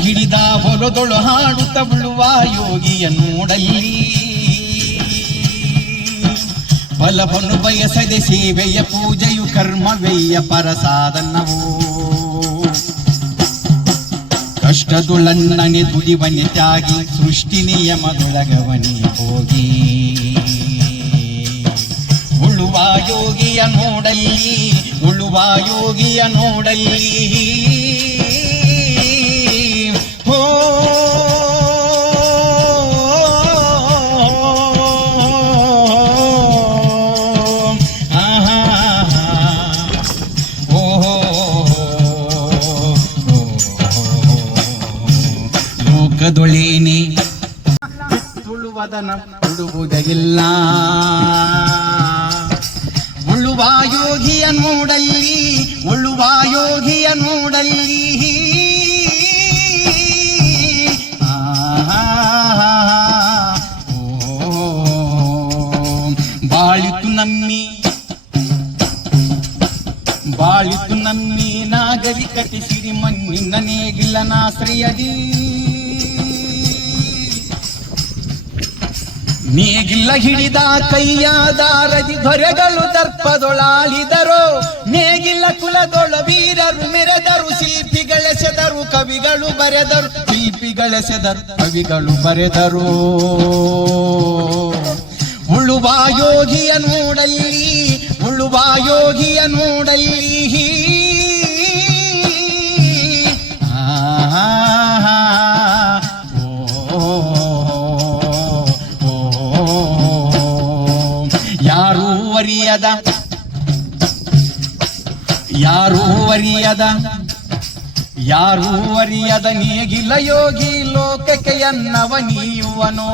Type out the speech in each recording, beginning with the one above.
ಹಿಡಿದ ಹೊಲದೊಳು ಹಾಡುತ್ತ ಬಿಳುವ ಯೋಗಿಯ ನೋಡಲ್ಲಿ ಫಲವನ್ನು ಬಯಸದೆ ಸೇವೆಯ ಪೂಜೆಯು ಕರ್ಮವೆಯ್ಯ ಪರಸಾಧನವೋ ಕಷ್ಟದುಳಣ್ಣನೆ ದುಡಿವನೆ ತ್ಯಾಗಿ ಸೃಷ್ಟಿ ನಿಯಮದೊಳಗವನೇ ಹೋಗಿ ಉಳುವ ಯೋಗಿಯ ನೋಡಲ್ಲಿ ಉಳುವ ಯೋಗಿಯ ನೋಡಲ್ಲಿ ಲೋಕದೊಳೇನೆ ತುಳುವದನ ಉಳುವುದಿಲ್ಲ ಉಳುವ ಯೋಗಿಯ ನೋಡಲ್ಲಿ ಉಳುವ ಯೋಗಿಯ ನೋಡಲ್ಲಿ ಬಾಳಿತು ನಮ್ಮಿ ನಾಗರಿಕತೆ ಸಿರಿ ಮಣ್ಣಿನ ನೇಗಿಲ್ಲ ನಾಶ್ರಯದಿ ನೇಗಿಲ್ಲ ಹಿಡಿದ ಕೈಯಾದಾರದಿ ದೊರೆಗಳು ದರ್ಪದೊಳಾಳಿದರು ನೇಗಿಲ್ಲ ಕುಲದೊಳ ವೀರರು ಮೆರೆದರು ಶಿಲ್ಪಿಗಳೆಸೆದರು ಕವಿಗಳು ಬರೆದರು ಶಿಲ್ಪಿಗಳೆಸೆದರು ಕವಿಗಳು ಬರೆದರು ಉಳುವ ಯೋಗಿಯ ನೋಡಲ್ಲಿ ಉಳುವ ಯೋಗಿಯ ನೋಡಲ್ಲಿ ಯಾರೂ ಅರಿಯದ ನೇಗಿಲ ಯೋಗಿ ಲೋಕಕ್ಕೆ ಎನ್ನವ ನೀಯುವನೋ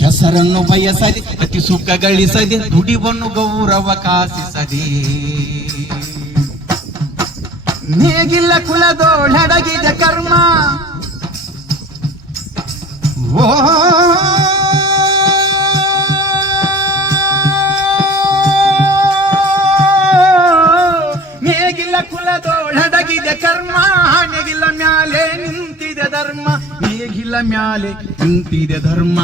ಹೆಸರನ್ನು ಬಯಸದೆ ಅತಿ ಸುಖ ಗಳಿಸದೆ ದುಡಿವನ್ನು ಗೌರವ ಕಾಸಿಸದೆ ನೇಗಿಲ್ಲ ಕುಲದೋಳಡಗಿದ ಕರ್ಮ ಓ ನೇಗಿಲ್ಲ ಕುಲದೋಳಡಗಿದ ಕರ್ಮ ನೇಗಿಲ್ಲ ಮ್ಯಾಲೆ ನಿಂತಿದೆ ಧರ್ಮ ನೇಗಿಲ್ಲ ಮ್ಯಾಲೆ ನಿಂತಿದೆ ಧರ್ಮ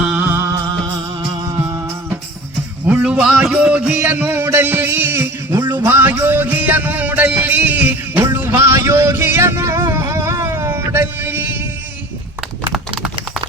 ಉಳುವ ಯೋಗಿಯ ನೋಡಲ್ಲಿ ಉಳುವ ಯೋಗಿಯ ನೋಡಲ್ಲಿ ಉಳುವ ಯೋಗಿಯ ನೋಡಲ್ಲಿ